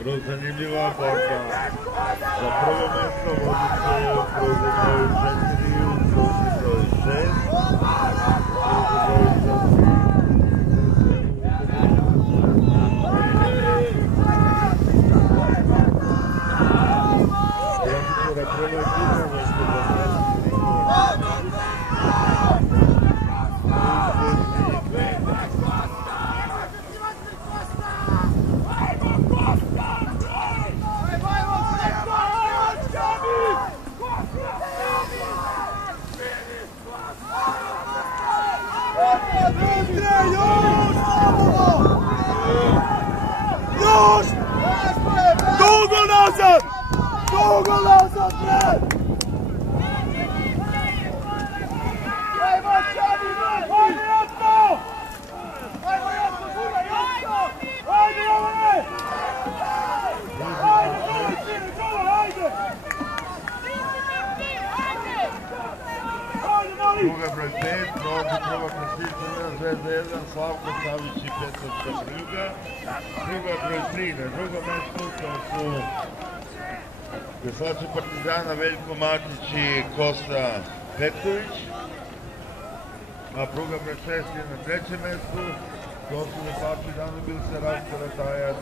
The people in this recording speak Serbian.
Vrlo zanimljiva borba. Za prvo mjesto vodi se pruga broj 4 u pruzi broj Dugo nazad! Dugo nazad, bre! Ajmo, Čabi, ajmo, Jatko! Ajmo, Jatko, Žura, Jatko! Ajde, Jovane! Ajde, Žura, ajde! Pruga broj 5, prolazi prva klasična Zvezda 1, Slavko Savić i Petrovska Pruga. Pruga broj 3 na drugom mjestu, to su veslači Partizana Veljko Matić i Kosta Petković. A pruga broj 6 je na trećem mjestu, to su veslači Danobil Rajko Ratajac